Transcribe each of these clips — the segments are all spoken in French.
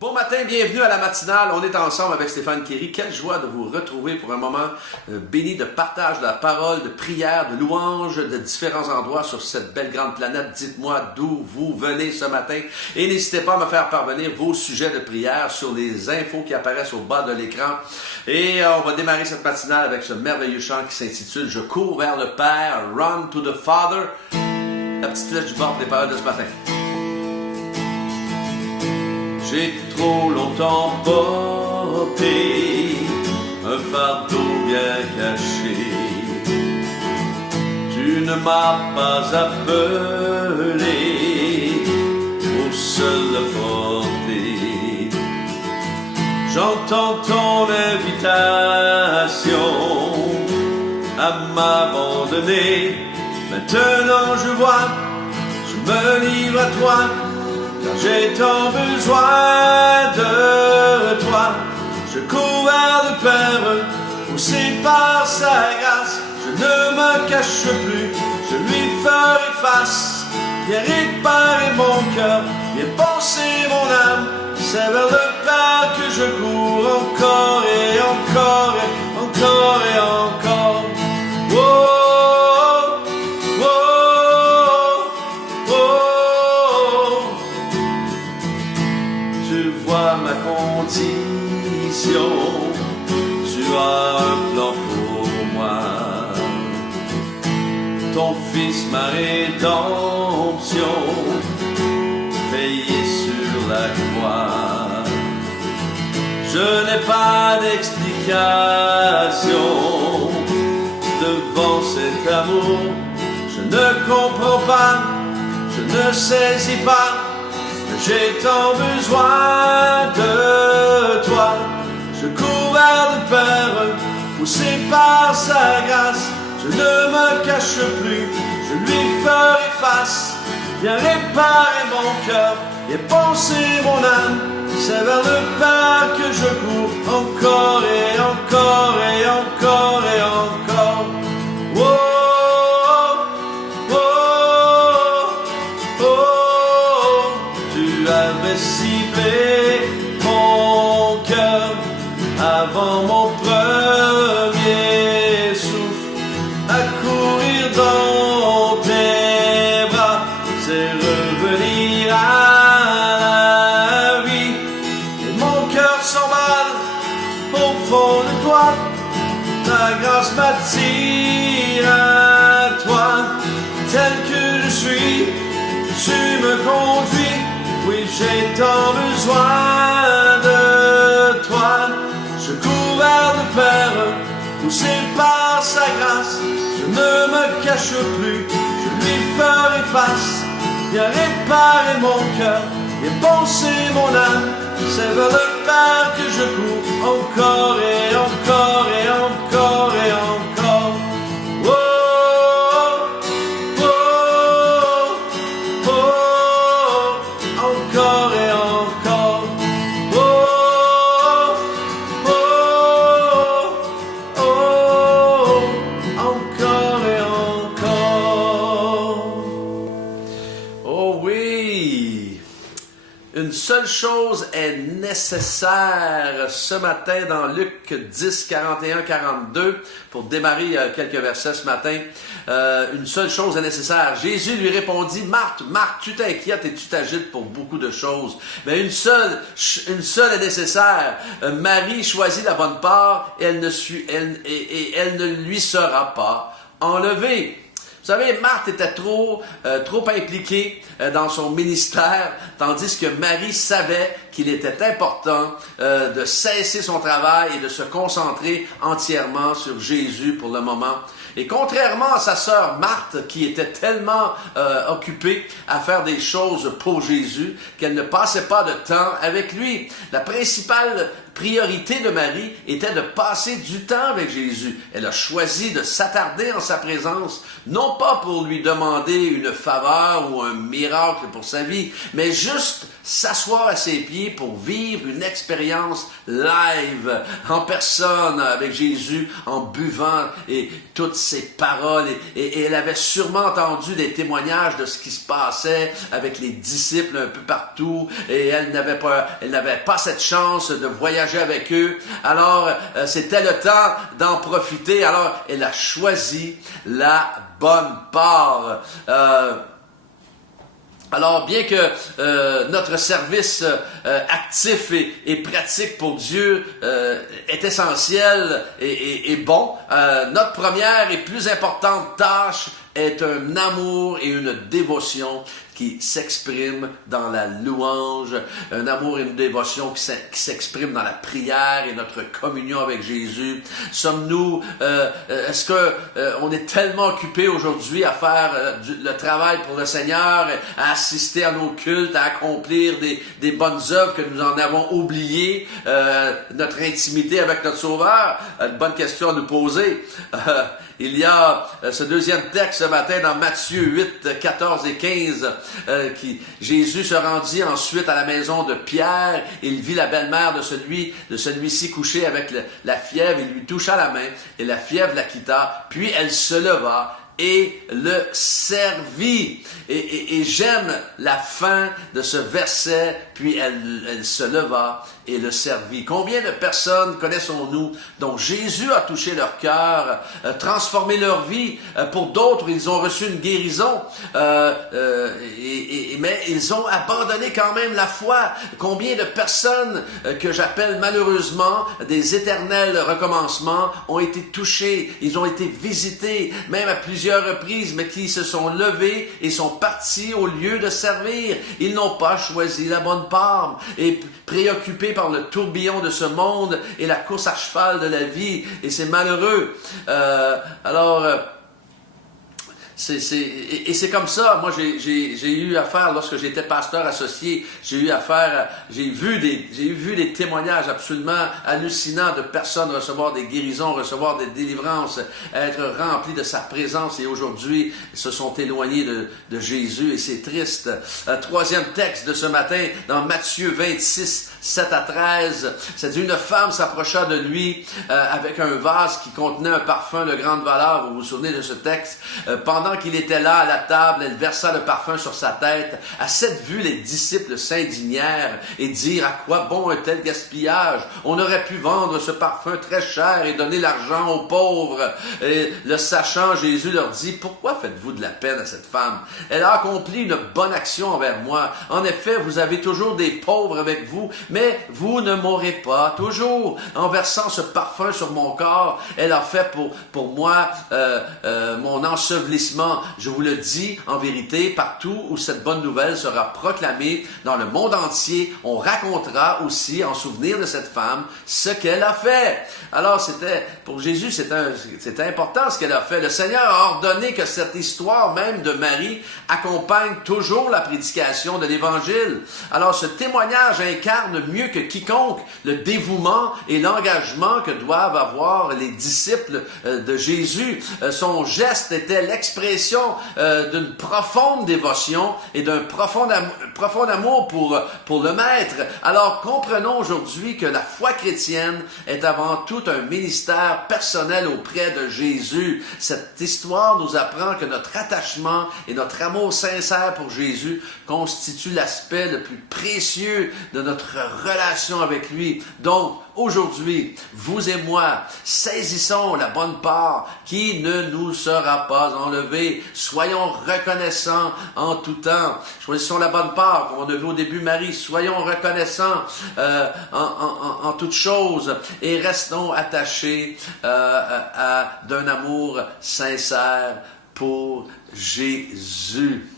Bon matin, bienvenue à la matinale. On est ensemble avec Stéphane Kéry. Quelle joie de vous retrouver pour un moment béni de partage de la parole, de prière, de louange de différents endroits sur cette belle grande planète. Dites-moi d'où vous venez ce matin et n'hésitez pas à me faire parvenir vos sujets de prière sur les infos qui apparaissent au bas de l'écran. Et on va démarrer cette matinale avec ce merveilleux chant qui s'intitule « Je cours vers le Père, Run to the Father ». La petite flèche du bord des paroles de ce matin. J'ai trop longtemps porté un fardeau bien caché. Tu ne m'as pas appelé pour seul le porter. J'entends ton invitation à m'abandonner. Maintenant je vois, je me livre à toi. Car j'ai tant besoin de toi. Je cours vers le Père, poussé par sa grâce. Je ne me cache plus, je lui ferai face. Viens réparer mon cœur, viens penser mon âme. C'est vers le Père que je cours encore et encore et encore et encore. Oh, ma condition, tu as un plan pour moi. Ton Fils, ma rédemption, payé sur la croix. Je n'ai pas d'explication devant cet amour. Je ne comprends pas, je ne saisis pas. J'ai tant besoin de toi. Je cours vers le Père, poussé par sa grâce. Je ne me cache plus, je lui ferai face. Viens réparer mon cœur, viens penser mon âme. C'est vers le Père que je cours encore et encore et encore et encore. Oh, ciblé mon cœur avant mon premier souffle, à courir dans tes bras, c'est revenir à la vie. Et mon cœur s'emballe au fond de toi, ta grâce m'attire à toi, tel que je suis, tu me conduis. Oui, j'ai tant besoin de toi. Je cours vers le Père, poussé par sa grâce. Je ne me cache plus, je lui ferai face. Viens réparer mon cœur, viens penser mon âme. C'est vers le Père que je cours encore et encore et encore et encore. Oh, encore et encore. Oh, oh, oh, encore et encore. Oh oui, une seule chose est nécessaire ce matin dans Luc 10, 41, 42, pour démarrer quelques versets ce matin. Une seule chose est nécessaire. Jésus lui répondit, Marthe, Marthe, tu t'inquiètes et tu t'agites pour beaucoup de choses. Mais une seule est nécessaire. Marie choisit la bonne part et elle ne lui sera pas enlevée. Vous savez, Marthe était trop impliquée dans son ministère, tandis que Marie savait qu'il était important de cesser son travail et de se concentrer entièrement sur Jésus pour le moment. Et contrairement à sa sœur Marthe, qui était tellement occupée à faire des choses pour Jésus, qu'elle ne passait pas de temps avec lui. La principale priorité de Marie était de passer du temps avec Jésus. Elle a choisi de s'attarder en sa présence, non pas pour lui demander une faveur ou un miracle pour sa vie, mais juste s'asseoir à ses pieds pour vivre une expérience live, en personne, avec Jésus, en buvant et toutes ses paroles. Et elle avait sûrement entendu des témoignages de ce qui se passait avec les disciples un peu partout, et elle n'avait pas cette chance de voyager avec eux. Alors, c'était le temps d'en profiter. Alors, elle a choisi la bonne part. Alors, bien que notre service actif et pratique pour Dieu est essentiel et bon, notre première et plus importante tâche est un amour et une dévotion qui s'exprime dans la louange, un amour et une dévotion qui s'exprime dans la prière et notre communion avec Jésus. Sommes-nous, est-ce que on est tellement occupés aujourd'hui à faire le travail pour le Seigneur, à assister à nos cultes, à accomplir des bonnes œuvres que nous en avons oublié, notre intimité avec notre Sauveur? Une bonne question à nous poser. Il y a ce deuxième texte ce matin dans Matthieu 8, 14 et 15, Jésus se rendit ensuite à la maison de Pierre. Il vit la belle-mère de celui-ci couché avec la fièvre. Il lui toucha la main et la fièvre la quitta. Puis elle se leva et le servit. Et j'aime la fin de ce verset, puis elle se leva et le servit. Combien de personnes connaissons-nous dont Jésus a touché leur cœur, transformé leur vie? Pour d'autres, ils ont reçu une guérison, mais ils ont abandonné quand même la foi. Combien de personnes que j'appelle malheureusement des éternels recommencements ont été touchées, ils ont été visités, même à plusieurs reprises, mais qui se sont levés et sont partis au lieu de servir. Ils n'ont pas choisi la bonne part et préoccupés par le tourbillon de ce monde et la course à cheval de la vie, et c'est malheureux. C'est comme ça. Moi, j'ai eu affaire, lorsque j'étais pasteur associé, j'ai vu des témoignages absolument hallucinants de personnes recevoir des guérisons, recevoir des délivrances, être remplis de sa présence, et aujourd'hui, ils se sont éloignés de Jésus, et c'est triste. Troisième texte de ce matin, dans Matthieu 26, 7 à 13, c'est dit: une femme s'approcha de lui avec un vase qui contenait un parfum de grande valeur. Vous vous souvenez de ce texte? Pendant qu'il était là à la table, elle versa le parfum sur sa tête. À cette vue, les disciples s'indignèrent et dirent: à quoi bon un tel gaspillage? On aurait pu vendre ce parfum très cher et donner l'argent aux pauvres. Et le sachant, Jésus leur dit: pourquoi faites-vous de la peine à cette femme? Elle a accompli une bonne action envers moi. En effet, vous avez toujours des pauvres avec vous, mais vous ne m'aurez pas toujours. En versant ce parfum sur mon corps, elle a fait pour moi mon ensevelissement. Je vous le dis en vérité, partout où cette bonne nouvelle sera proclamée dans le monde entier, on racontera aussi en souvenir de cette femme ce qu'elle a fait. Alors pour Jésus, c'était important ce qu'elle a fait. Le Seigneur a ordonné que cette histoire même de Marie accompagne toujours la prédication de l'Évangile. Alors ce témoignage incarne mieux que quiconque le dévouement et l'engagement que doivent avoir les disciples de Jésus. Son geste était l'expression d'une profonde dévotion et d'un profond amour pour le Maître. Alors comprenons aujourd'hui que la foi chrétienne est avant tout un ministère personnel auprès de Jésus. Cette histoire nous apprend que notre attachement et notre amour sincère pour Jésus constitue l'aspect le plus précieux de notre relation avec lui. Donc, aujourd'hui, vous et moi, saisissons la bonne part qui ne nous sera pas enlevée. Soyons reconnaissants en tout temps. Choisissons la bonne part, comme on a vu au début Marie. Soyons reconnaissants en toutes choses et restons attachés d'un amour sincère pour Jésus.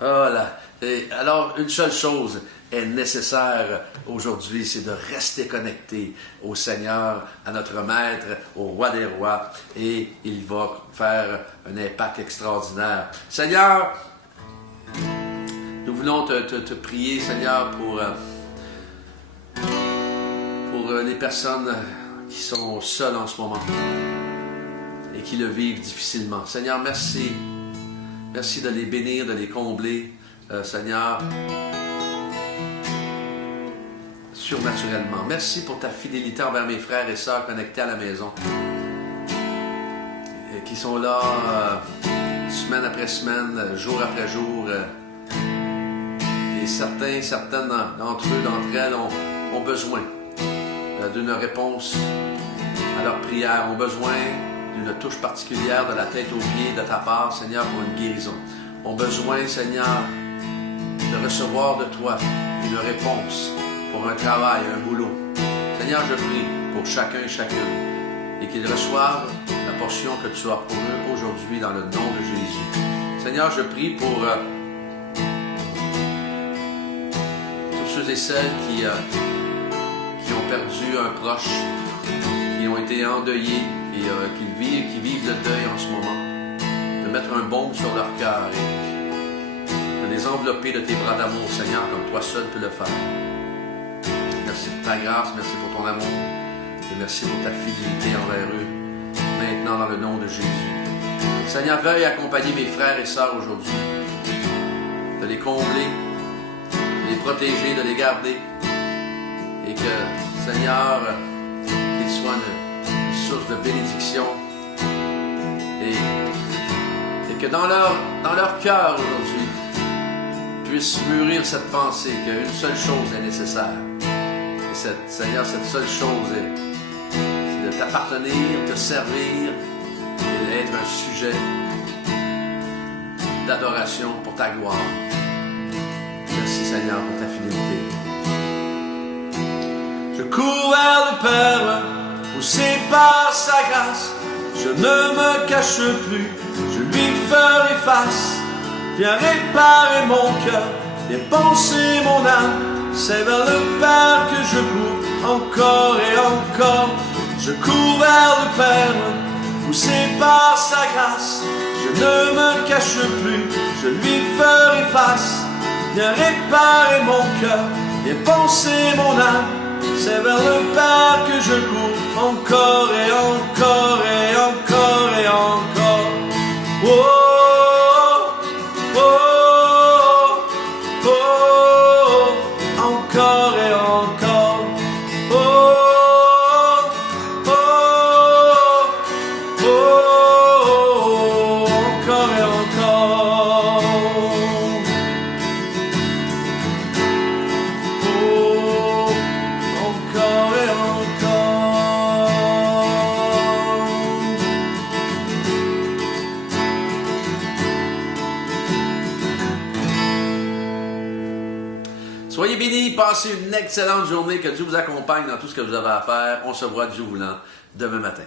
Voilà. Et alors, une seule chose est nécessaire aujourd'hui, c'est de rester connecté au Seigneur, à notre Maître, au Roi des Rois, et il va faire un impact extraordinaire. Seigneur, nous voulons te prier, Seigneur, pour pour les personnes qui sont seules en ce moment et qui le vivent difficilement. Seigneur, merci. Merci de les bénir, de les combler, Seigneur, surnaturellement. Merci pour ta fidélité envers mes frères et sœurs connectés à la maison, et qui sont là semaine après semaine, jour après jour. Et certaines d'entre eux, d'entre elles, ont besoin d'une réponse à leurs prières, ont besoin d'une touche particulière de la tête aux pieds de ta part, Seigneur, pour une guérison. Ont besoin, Seigneur, de recevoir de toi une réponse pour un travail, un boulot. Seigneur, je prie pour chacun et chacune et qu'ils reçoivent la portion que tu as pour eux aujourd'hui dans le nom de Jésus. Seigneur, je prie pour tous ceux et celles qui ont perdu un proche, qui ont été endeuillés et qui vivent le deuil en ce moment, de mettre un baume sur leur cœur et de les envelopper de tes bras d'amour, Seigneur, comme toi seul peux le faire. Merci pour ta grâce, merci pour ton amour et merci pour ta fidélité envers eux, maintenant dans le nom de Jésus. Seigneur, veuille accompagner mes frères et sœurs aujourd'hui, de les combler, de les protéger, de les garder, et que, Seigneur, qu'ils soient une source de bénédiction, et que dans leur cœur aujourd'hui, puisse mûrir cette pensée qu'une seule chose est nécessaire. Et Seigneur, cette seule chose c'est de t'appartenir, te servir, et d'être un sujet d'adoration pour ta gloire. Merci Seigneur pour ta fidélité. Je cours vers le Père, poussé par sa grâce. Je ne me cache plus, je lui ferai face. Viens réparer mon cœur, viens penser mon âme. C'est vers le Père que je cours, encore et encore. Je cours vers le Père, poussé par sa grâce. Je ne me cache plus, je lui ferai face. Viens réparer mon cœur, viens penser mon âme. C'est vers le Père que je cours, encore et encore et encore et encore. Oh, oh, oh, oh, encore et encore. Oh, oh, oh, oh, encore et encore. Oh, encore et encore. Soyez bénis, passez une excellente journée, que Dieu vous accompagne dans tout ce que vous avez à faire. On se voit, Dieu voulant, demain matin.